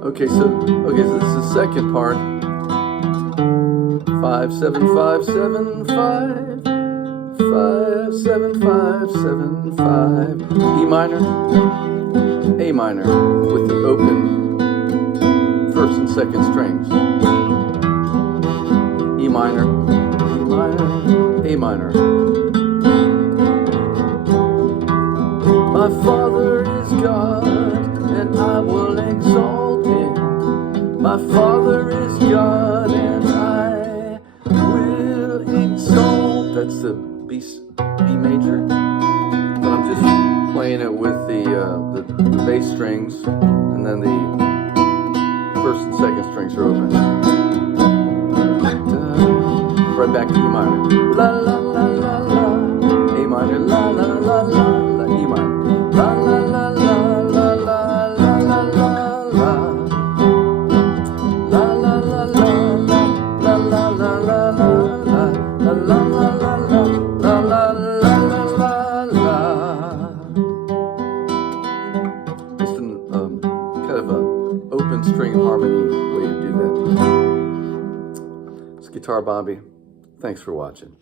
Okay, so this is the second part. 5 7 5 7 5 5 7 5 7 5. E minor, A minor with the open first and second strings. E minor, A minor. My Father is God, and I will exalt Him. My Father is God, and I will exalt. That's the B major. But I'm just playing it with the bass strings, and then the first and second strings are open. Right back to E minor. La la la la la. A minor. La la la la la. E minor. La la la la la la la la la la. La la la la la la la la la la la la la la la la la. Just an kind of a open string harmony way to do that. It's Guitar Bobby. Thanks for watching.